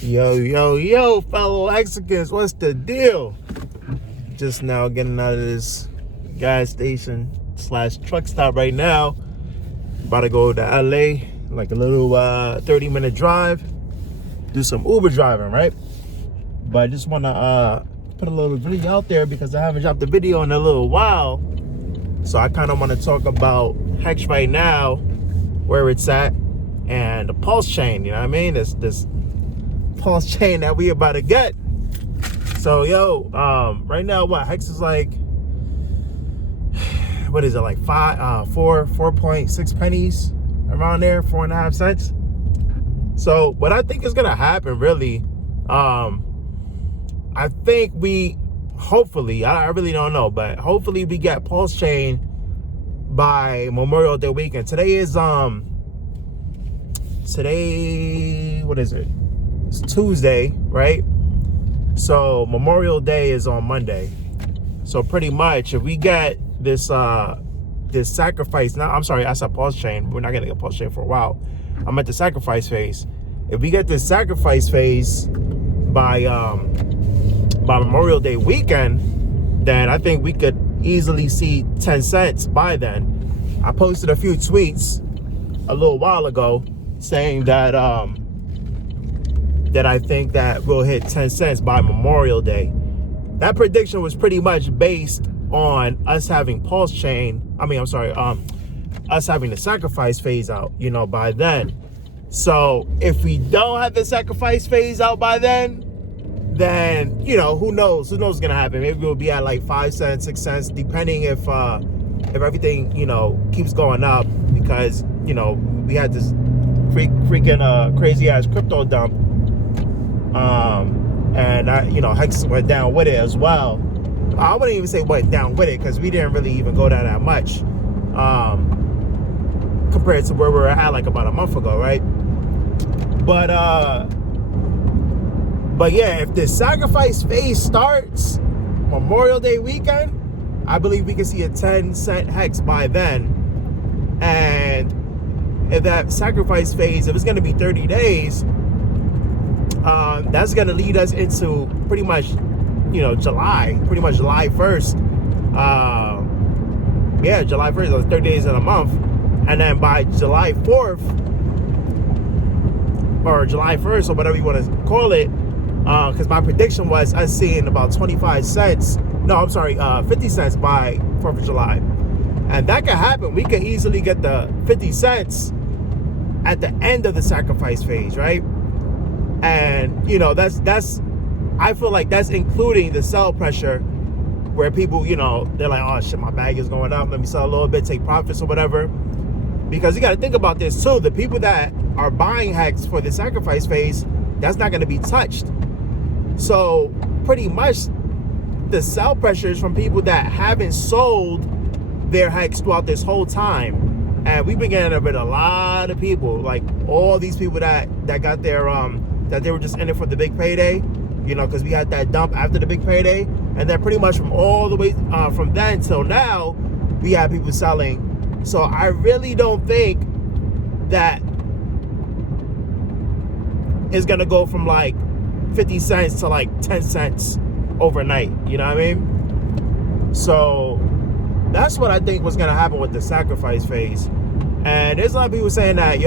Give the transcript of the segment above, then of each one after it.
Yo, fellow Mexicans, what's the deal? Just now getting out of this gas station / truck stop right now. About to go to LA, like a little 30-minute drive. Do some Uber driving, right? But I just want to put a little video out there because I haven't dropped a video in a little while. So I kind of want to talk about HEX right now, where it's at, and the pulse chain, you know what I mean? This pulse chain that we about to get. So right now HEX is like, what is it, like 4.6 pennies, around there, 4.5 cents. So what I think is gonna happen really, I think hopefully, I really don't know, but hopefully we get pulse chain by Memorial Day weekend. Today, what is it? It's Tuesday, right? So Memorial Day is on Monday. So pretty much, if we get this sacrifice, now I'm sorry, I said pulse chain. We're not gonna get pulse chain for a while. I'm at the sacrifice phase. If we get this sacrifice phase by Memorial Day weekend, then I think we could easily see 10 cents by then. I posted a few tweets a little while ago saying that that I think that we'll hit 10 cents by Memorial Day. That prediction was pretty much based on us having pulse chain. Us having the sacrifice phase out, by then. So if we don't have the sacrifice phase out by then, who knows? Who knows what's gonna happen? Maybe we'll be at like 5 cents, 6 cents, depending if everything, keeps going up, because, we had this freaking crazy ass crypto dump. And HEX went down with it as well. I wouldn't even say went down with it, because we didn't really even go down that much, compared to where we were at like about a month ago, right? But yeah, if the sacrifice phase starts Memorial Day weekend, I believe we can see a 10-cent HEX by then. And if that sacrifice phase, if it's going to be 30 days, that's going to lead us into pretty much, July 1st. July 1st, those 30 days in a month. And then by July 4th, or July 1st, or whatever you want to call it, because my prediction was us seeing about 50 cents by 4th of July. And that could happen. We could easily get the 50 cents at the end of the sacrifice phase, right? And, that's I feel like that's including the sell pressure, where people, they're like, oh shit, my bag is going up, let me sell a little bit, take profits or whatever. Because you got to think about this too. The people that are buying HEX for the sacrifice phase, that's not going to be touched. So pretty much the sell pressure is from people that haven't sold their HEX throughout this whole time. And we've been getting with a lot of people, like all these people that got their that they were just in it for the big payday, because we had that dump after the big payday. And then pretty much from all the way from then till now, we have people selling. So I really don't think that it's gonna go from like 50 cents to like 10 cents overnight, you know what I mean? So that's what I think was gonna happen with the sacrifice phase. And there's a lot of people saying that,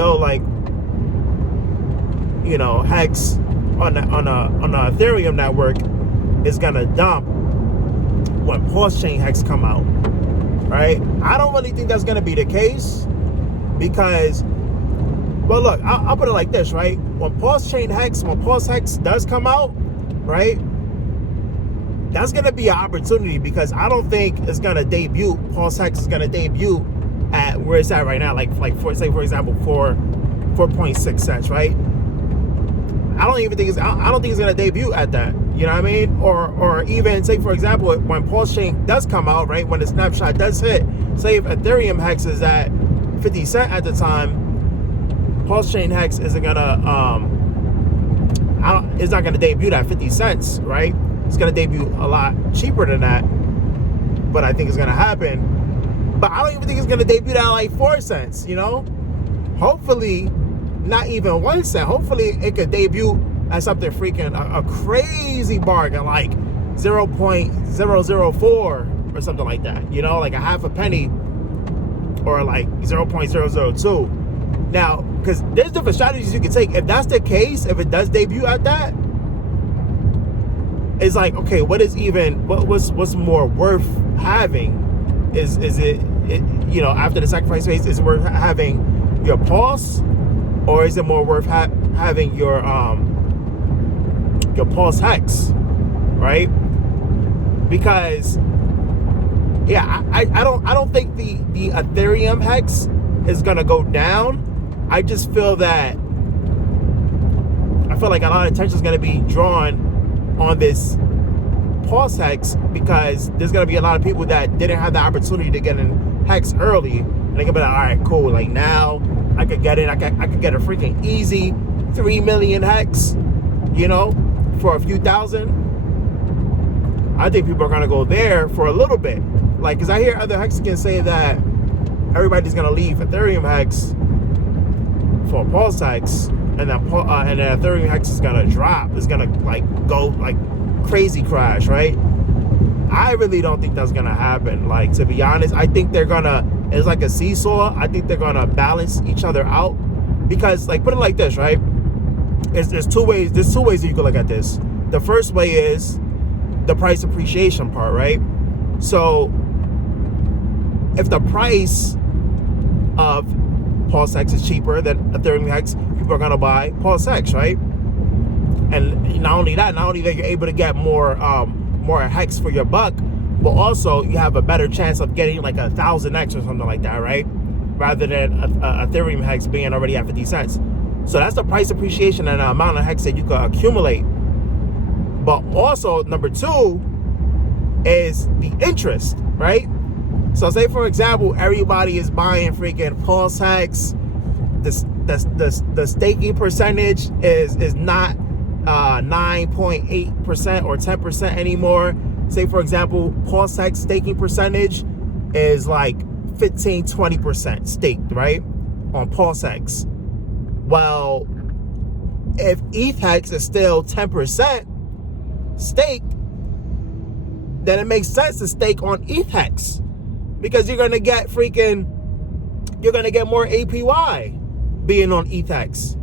HEX on the Ethereum network is gonna dump when pulse chain HEX come out, right? I don't really think that's gonna be the case, because, well, look, I'll put it like this, right? When pulse HEX does come out, right, that's gonna be an opportunity, because I don't think it's gonna debut. Pulse HEX is gonna debut at where it's at right now, like for example, 4.6 cents, right? I don't think it's gonna debut at that. You know what I mean? Or even say, for example, when pulse chain does come out, right? When the snapshot does hit, say if Ethereum HEX is at 50 cent at the time, pulse chain HEX isn't gonna it's not gonna debut at 50 cents, right? It's gonna debut a lot cheaper than that, but I think it's gonna happen. But I don't even think it's gonna debut at like 4 cents. Hopefully not even 1 cent. Hopefully it could debut at something freaking a crazy bargain, like 0.004 or something like that, you know, like a half a penny, or like 0.002. Now, because there's different strategies you can take. If that's the case, if it does debut at that, it's like, okay, what is even, what's more worth having? Is it, you know, after the sacrifice phase, is it worth having your pulse, or is it more worth having your pulse hex, right? Because yeah, I don't think the Ethereum hex is gonna go down. I just feel that like a lot of attention is gonna be drawn on this pulse hex, because there's gonna be a lot of people that didn't have the opportunity to get in hex early, and they're gonna be like, all right, cool, like now I could get in, I could get a freaking easy 3 million hex, you know, for a few thousand. I think people are gonna go there for a little bit, like, because I hear other hexagons say that everybody's gonna leave Ethereum hex for pulse hex, and then Ethereum hex is gonna drop. It's gonna like go like crazy crash, right? I really don't think that's gonna happen. Like, to be honest, I think they're gonna, it's like a seesaw. I think they're gonna balance each other out, because, like, put it like this, right? There's two ways that you can look at this. The first way is the price appreciation part, right? So if the price of Pulse Hex is cheaper than Ethereum Hex, people are gonna buy Pulse Hex, right? And not only that you're able to get more hex for your buck, but also you have a better chance of getting like 1,000x or something like that, right? Rather than Ethereum hex being already at 50 cents. So that's the price appreciation and the amount of hex that you can accumulate. But also, number two is the interest, right? So say, for example, everybody is buying freaking Pulse Hex. The staking percentage is not 9.8% or 10% anymore. Say, for example, Pulse Hex staking percentage is like 15-20% staked, right, on Pulse Hex. Well, if ETH Hex is still 10% staked, then it makes sense to stake on ETH Hex, because you're gonna get more APY being on ETH Hex.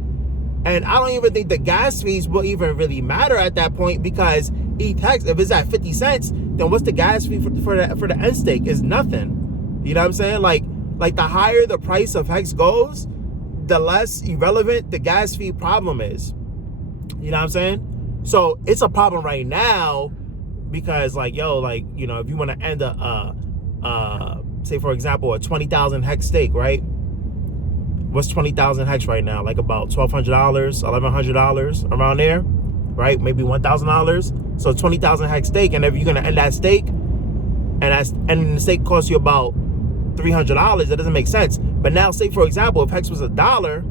And I don't even think the gas fees will even really matter at that point, because ETH Hex, if it's at 50 cents, then what's the gas fee for the end stake? Is nothing. You know what I'm saying? Like the higher the price of Hex goes, the less irrelevant the gas fee problem is. You know what I'm saying? So it's a problem right now, because like, yo, like, you know, if you want to end say, for example, a 20,000 Hex stake, right? What's 20,000 Hex right now? Like about $1,200, $1,100, around there, right? Maybe $1,000. So 20,000 Hex stake, and if you're gonna end that stake, and the stake costs you about $300, that doesn't make sense. But now, say for example, if Hex was $1,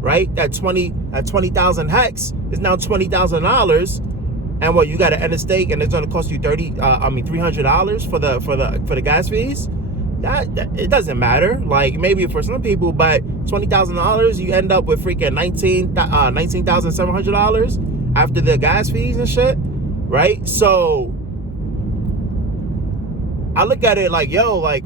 right? That 20,000 Hex is now $20,000, and what, you got to end a stake, and it's gonna cost you $300 for the gas fees. That it doesn't matter. Like, maybe for some people, but $20,000, you end up with freaking $19,700 after the gas fees and shit, right? So I look at it like, yo, like,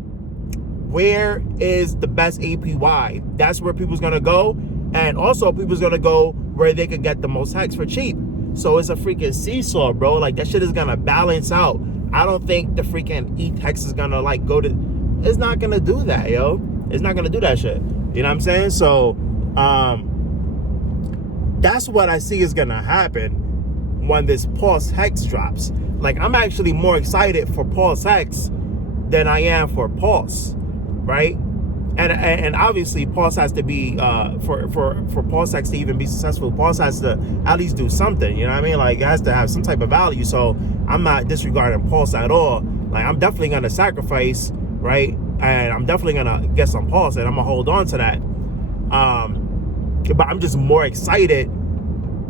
where is the best APY? That's where people's gonna go, and also people's gonna go where they could get the most Hex for cheap. So it's a freaking seesaw, bro. Like, that shit is gonna balance out. I don't think the freaking ETH Hex is gonna like go to. It's not gonna do that, yo. It's not gonna do that shit. You know what I'm saying? So that's what I see is gonna happen when this Pulse Hex drops. Like, I'm actually more excited for Pulse Hex than I am for Pulse, right? And obviously Pulse has to be for Pulse Hex to even be successful, Pulse has to at least do something. You know what I mean? Like, it has to have some type of value. So I'm not disregarding Pulse at all. Like, I'm definitely gonna sacrifice, right? And I'm definitely gonna get some Pulse, and I'm gonna hold on to that. But I'm just more excited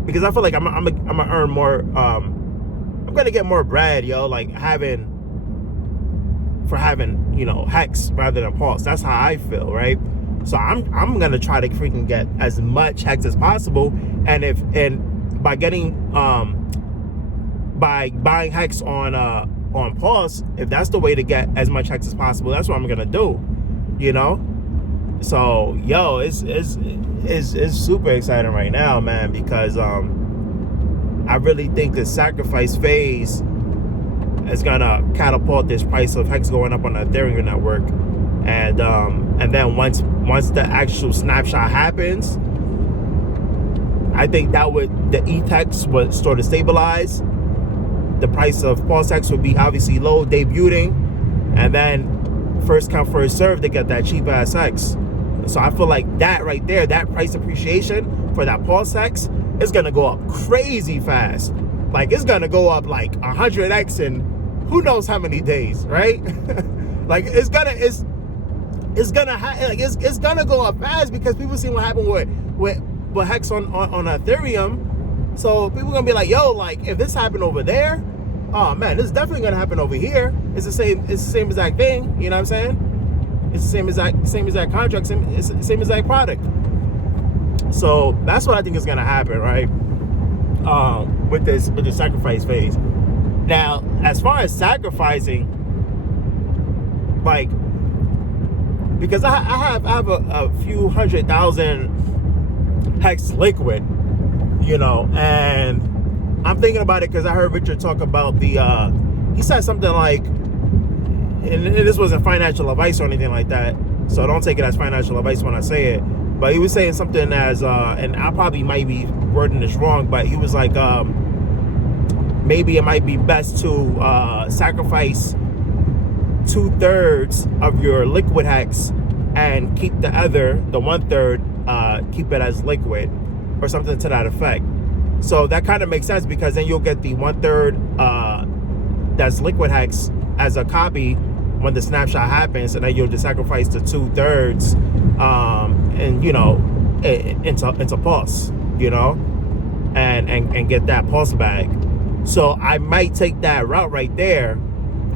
because I feel like I'm gonna earn more. I'm gonna get more bread, yo. Like, having, you know, Hex rather than Pulse. That's how I feel, right? So I'm gonna try to freaking get as much Hex as possible. And by getting by buying HEX on pause, if that's the way to get as much HEX as possible, that's what I'm gonna do, you know. So yo, it's super exciting right now, man, because I really think the sacrifice phase is gonna catapult this price of HEX going up on the Ethereum network, and then once the actual snapshot happens, I think that would, the ETH would sort of stabilize. The price of pulse HEX would be obviously low, debuting, and then first come first serve, they get that cheap ass HEX. So I feel like that right there, that price appreciation for that pulse HEX is gonna go up crazy fast. Like it's gonna go up like 100x in who knows how many days, right? Like it's gonna go up fast because people see what happened with HEX on Ethereum. So people gonna be like, yo, like if this happened over there, oh man, this is definitely gonna happen over here. It's the same exact thing, you know what I'm saying? It's the same exact contract, same exact product. So that's what I think is gonna happen, right? With the sacrifice phase. Now, as far as sacrificing, like, because I have a few 100,000 HEX liquid, you know, and I'm thinking about it because I heard Richard talk about the he said something like, and this wasn't financial advice or anything like that, so don't take it as financial advice when I say it, but he was saying something as and I probably might be wording this wrong, but he was like, maybe it might be best to sacrifice 2/3 of your liquid HEX and keep the 1/3 keep it as liquid, or something to that effect. So that kind of makes sense, because then you'll get the 1/3 that's liquid HEX as a copy when the snapshot happens, and then you'll just sacrifice the 2/3 and you know, into pulse, you know, and get that pulse back. So I might take that route right there,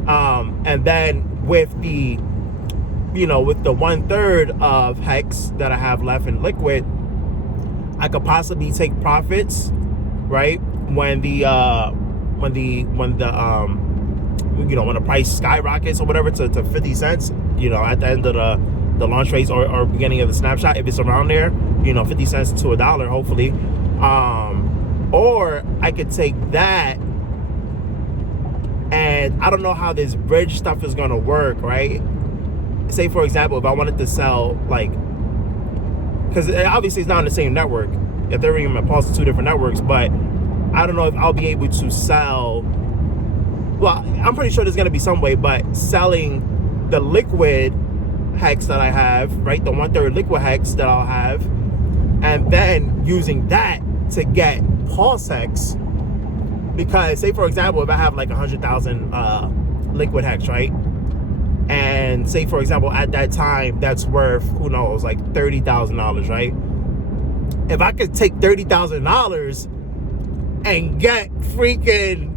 and then with the, you know, with the 1/3 of HEX that I have left in liquid, I could possibly take profits, right? When the you know, when the price skyrockets or whatever to 50 cents, you know, at the end of the launch phase or beginning of the snapshot, if it's around there, you know, 50 cents to $1, hopefully. Or I could take that, and I don't know how this bridge stuff is gonna work, right? Say for example, if I wanted to sell, like, because obviously it's not on the same network, Ethereum and Pulse are two different networks, but I don't know if I'll be able to sell, well, I'm pretty sure there's gonna be some way, but selling the liquid HEX that I have, right, the 1/3 liquid HEX that I'll have, and then using that to get Pulse HEX. Because say for example, if I have like 100,000 liquid HEX, right, and say for example at that time that's worth, who knows, like $30,000, right? If I could take $30,000 and get freaking,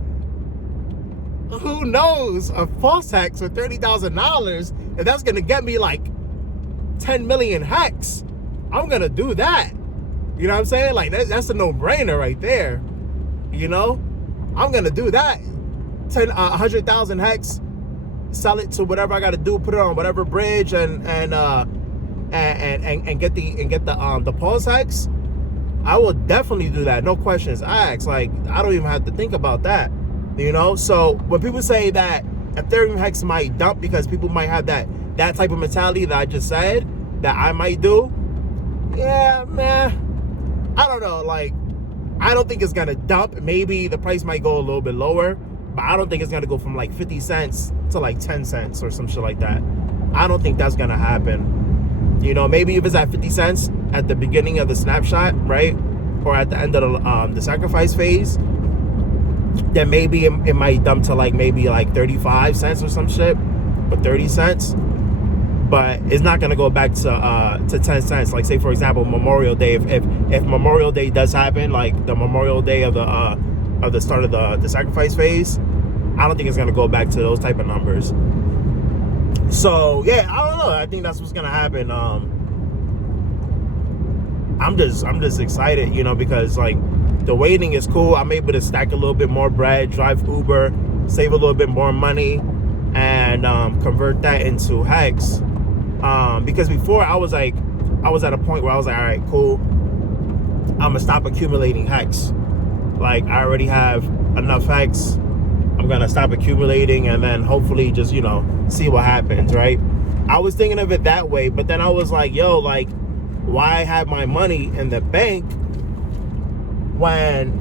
who knows, a Pulse HEX for $30,000, and that's gonna get me like 10 million HEX, I'm gonna do that. You know what I'm saying? Like that's a no-brainer right there. You know, I'm gonna do that. 100,000 HEX, sell it to whatever I got to do, put it on whatever bridge, and get the Pulse HEX. I will definitely do that, no questions asked. Like I don't even have to think about that. You know, so when people say that Ethereum HEX might dump because people might have that type of mentality that I just said that I might do, yeah, man, I don't know. Like, I don't think it's gonna dump. Maybe the price might go a little bit lower, but I don't think it's gonna go from like 50 cents to like 10 cents or some shit like that. I don't think that's gonna happen. You know, maybe if it's at 50 cents at the beginning of the snapshot, right, or at the end of the sacrifice phase, then maybe it might dump to like maybe like 35 cents or some shit, but 30 cents. But it's not gonna go back to 10 cents. Like say for example, Memorial Day. If Memorial Day does happen, like the Memorial Day of the start of the sacrifice phase, I don't think it's gonna go back to those type of numbers. So yeah, I don't know. I think that's what's gonna happen. I'm just excited, you know, because like The waiting is cool. I'm able to stack a little bit more bread, drive Uber, save a little bit more money, and convert that into HEX. Because before I was at a point where I was like, all right, cool, I'm gonna stop accumulating HEX. Like, I already have enough HEX. I'm gonna stop accumulating and then hopefully just, see what happens, right? I was thinking of it that way, but then I was like, yo, like, why have my money in the bank when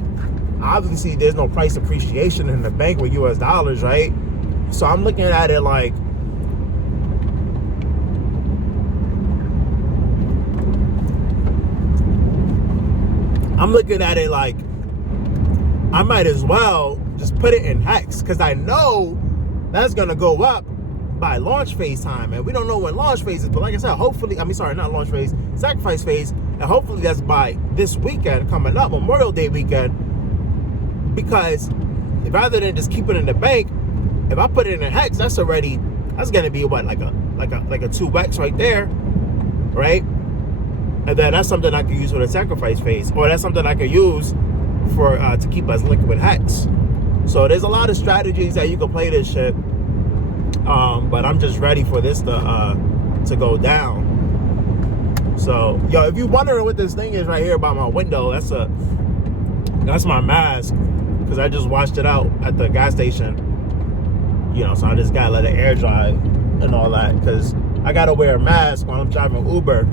obviously there's no price appreciation in the bank with US dollars, right? So I'm looking at it like, I might as well just put it in HEX, because I know that's gonna go up by launch phase time, and we don't know when launch phase is, but like I said, hopefully, not launch phase, sacrifice phase, and hopefully that's by this weekend coming up, Memorial Day weekend. Because rather than just keep it in the bank, if I put it in HEX, that's gonna be what, like a 2x right there, right? And then that's something I could use for the sacrifice phase, or that's something I could use for to keep us liquid HEX. So there's a lot of strategies that you can play this shit. But I'm just ready for this to go down. So, yo, if you're wondering what this thing is right here by my window, that's my mask, because I just washed it out at the gas station. So I just gotta let it air dry and all that, because I gotta wear a mask when I'm driving Uber.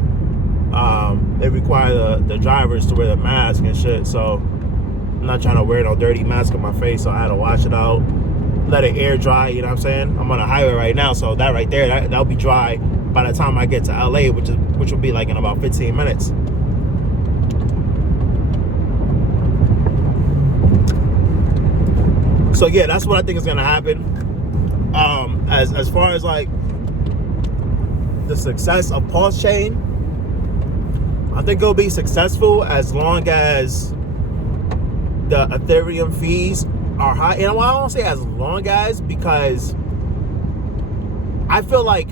They require the drivers to wear the mask and shit. So I'm not trying to wear no dirty mask on my face, so I had to wash it out, let it air dry, you know what I'm saying? I'm on a highway right now, so that right there, that'll be dry by the time I get to LA, which will be like in about 15 minutes. So yeah, that's what I think is gonna happen. As far as like the success of Pulse Chain, I think it'll be successful as long as the Ethereum fees are high. And I don't say as long as, because I feel like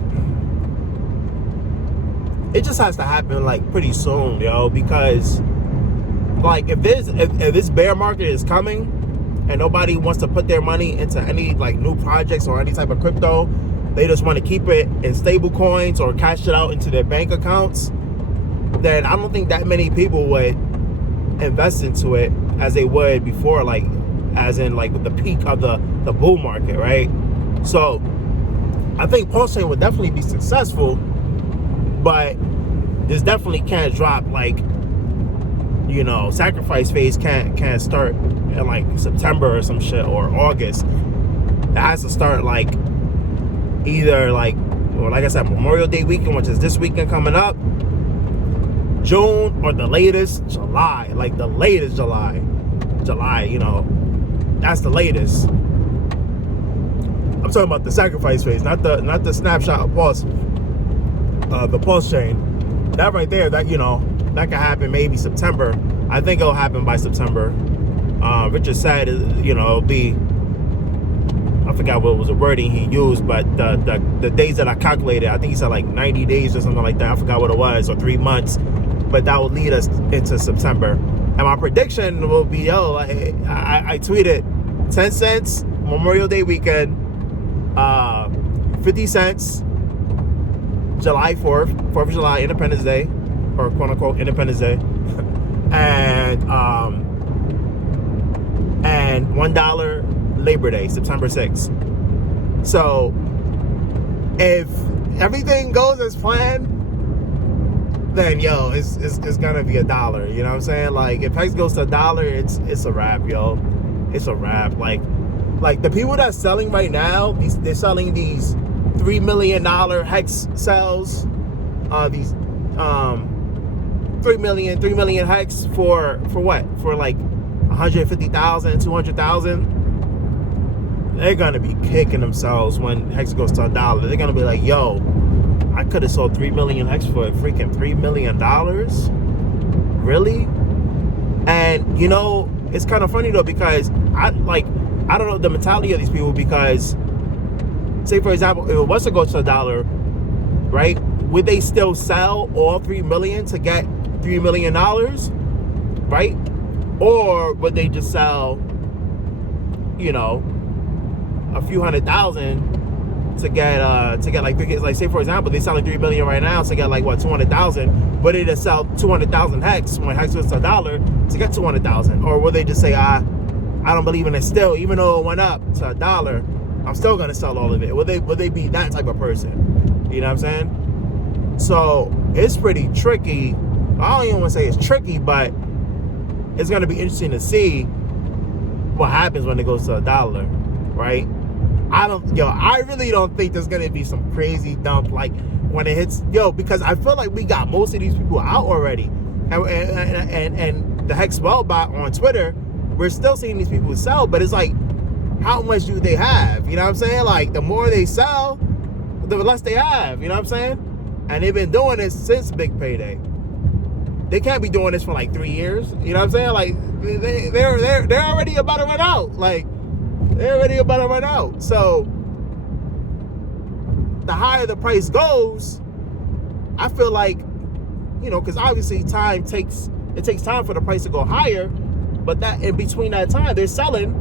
it just has to happen like pretty soon, yo. Because like if this bear market is coming and nobody wants to put their money into any like new projects or any type of crypto, they just want to keep it in stable coins or cash it out into their bank accounts, then I don't think that many people would invest into it as they would before, like as in like the peak of the bull market, right? So I think Pulse Chain would definitely be successful, but this definitely can't drop like, sacrifice phase can't start in like September or some shit, or August. It has to start like either like, or like I said, Memorial Day weekend, which is this weekend coming up, June, or the latest July. Like the latest July, that's the latest. I'm talking about the sacrifice phase, not the snapshot of Pulse, the Pulse Chain. That right there, that that could happen maybe September. I think it'll happen by September. Richard said, it'll be, I forgot what was the wording he used, but the days that I calculated, I think he said like 90 days or something like that. I forgot what it was, or 3 months, but that will lead us into September. And my prediction will be, I tweeted 10 cents Memorial Day weekend, 50 cents July 4th, 4th of July, Independence Day, or quote unquote Independence Day, and $1 Labor Day, September 6th. So if everything goes as planned, then it's gonna be $1. You know what I'm saying? Like if HEX goes to $1, it's a wrap, yo. It's a wrap. Like the people that's selling right now, they're selling these $3 million HEX cells. These 3 million HEX for what? For like 150,000, 200,000. They're gonna be kicking themselves when HEX goes to $1. They're gonna be like, yo, I could have sold 3 million HEX for freaking $3 million. Really? And it's kind of funny though, because I don't know the mentality of these people, because say for example, if it was to go to $1, right? Would they still sell all 3 million to get $3 million? Right? Or would they just sell, you know, a few 100,000 to get like say for example they're selling 3 million right now to get like what 200,000, but they just sell 200,000 hex when hex was $1 to get 200,000? Or will they just say I don't believe in it still, even though it went up to $1, I'm still gonna sell all of it? Will they be that type of person? You know what I'm saying? So it's pretty tricky. I don't even want to say it's tricky, but it's gonna be interesting to see what happens when it goes to $1, right? I really don't think there's gonna be some crazy dump like when it hits, because I feel like we got most of these people out already, and the Hex Spellbot on Twitter, we're still seeing these people sell, but it's like, how much do they have? You know what I'm saying? Like, the more they sell, the less they have. You know what I'm saying? And they've been doing this since Big Payday. They can't be doing this for like 3 years. You know what I'm saying? Like, they're already about to run out. Like, they're already about to run out. So the higher the price goes, I feel like, because obviously it takes time for the price to go higher, but that in between that time they're selling.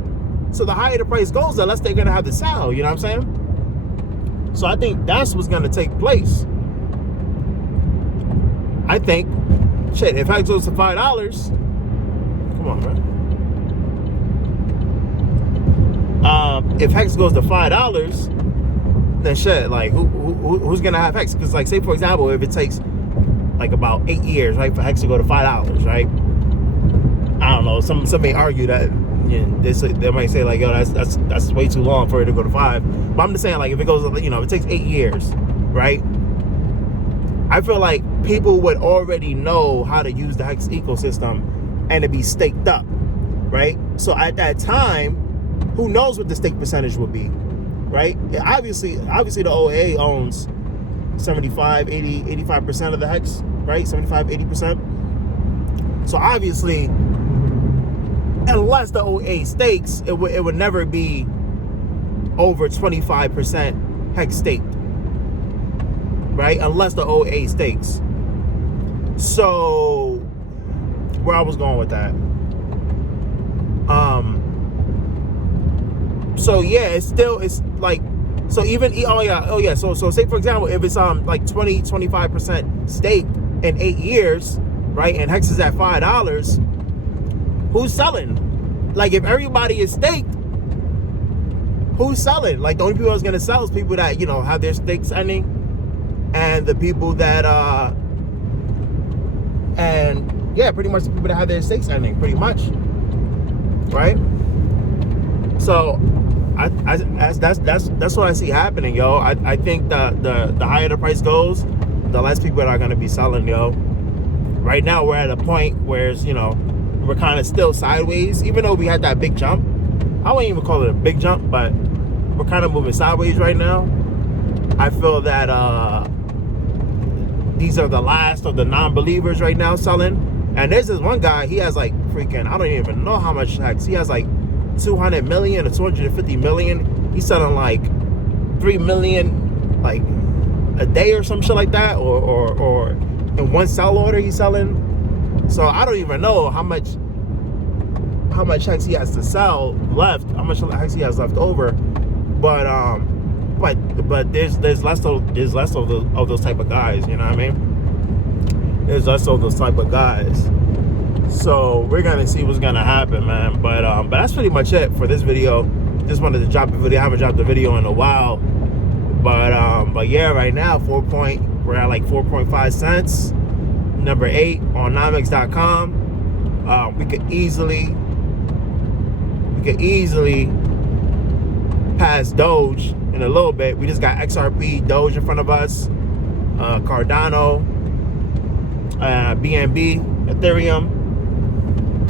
So the higher the price goes, the less they're gonna have to sell. You know what I'm saying? So I think that's what's gonna take place. I think, shit, if Hex goes to $5, come on, man. If Hex goes to $5, then shit, like who's gonna have Hex? Because like, say for example, if it takes like about 8 years, right, for Hex to go to $5, right? I don't know. Some may argue that they might say like, yo, that's way too long for it to go to 5. But I'm just saying, like, if it goes, if it takes 8 years, right? I feel like people would already know how to use the Hex ecosystem and to be staked up, right? So at that time, who knows what the stake percentage will be, right? Obviously the OA owns 75, 80, 85% of the Hex, right? 75, 80%. So obviously, unless the OA stakes, it would never be over 25% Hex staked, right? Unless the OA stakes. So where I was going with that, so yeah, it's like, so even so say for example, if it's like 20-25% stake in 8 years, right, and Hex is at $5, who's selling? Like, if everybody is staked, who's selling? Like, the only people that's gonna sell is people that have their stakes ending, and the people that and yeah, pretty much the people that have their stakes ending, pretty much, right? So that's what I see happening, yo. I think the higher the price goes, the less people are gonna be selling, yo. Right now we're at a point where we're kind of still sideways, even though we had that big jump. I wouldn't even call it a big jump, but we're kind of moving sideways right now. I feel that these are the last of the non-believers right now selling. And there's this one guy, he has like freaking, I don't even know how much Hex. He has like 200 million or 250 million. He's selling like 3 million like a day or some shit like that, or in one sell order he's selling. So I don't even know how much Hex he has to sell left, how much Hex he has left over. But there's less of those type of guys, you know what I mean? There's less of those type of guys. So we're gonna see what's gonna happen, man. But that's pretty much it for this video. Just wanted to drop a video. I haven't dropped a video in a while. But yeah, right now we're at like 4.5 cents. Number 8 on Nomics.com. We could easily pass Doge in a little bit. We just got XRP, Doge in front of us, Cardano, BNB, Ethereum,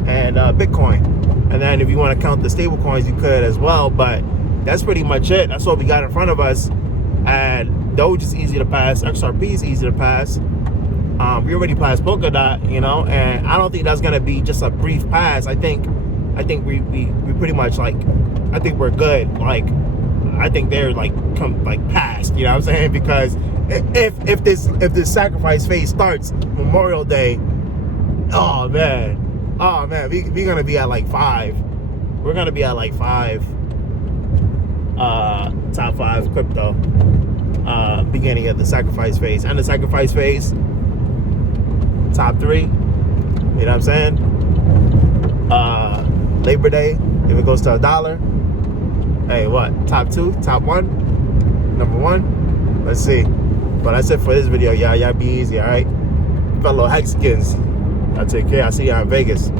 and Bitcoin. And then if you want to count the stable coins, you could as well. But that's pretty much it. That's what we got in front of us. And Doge is easy to pass. XRP is easy to pass. We already passed Polkadot, and I don't think that's gonna be just a brief pass. I think we pretty much, like, I think we're good. Like, I think they're like past, you know what I'm saying? Because if this sacrifice phase starts Memorial Day, oh man, Oh man, we gonna be at like 5. We're gonna be at like 5. Top 5 crypto. Beginning of the sacrifice phase and the sacrifice phase. Top 3. You know what I'm saying? Labor Day, if it goes to $1. Hey, what? Top 2, top 1, number 1. Let's see. But that's it for this video, y'all. Y'all be easy, all right? Fellow Hexicans, I take care. I see y'all in Vegas.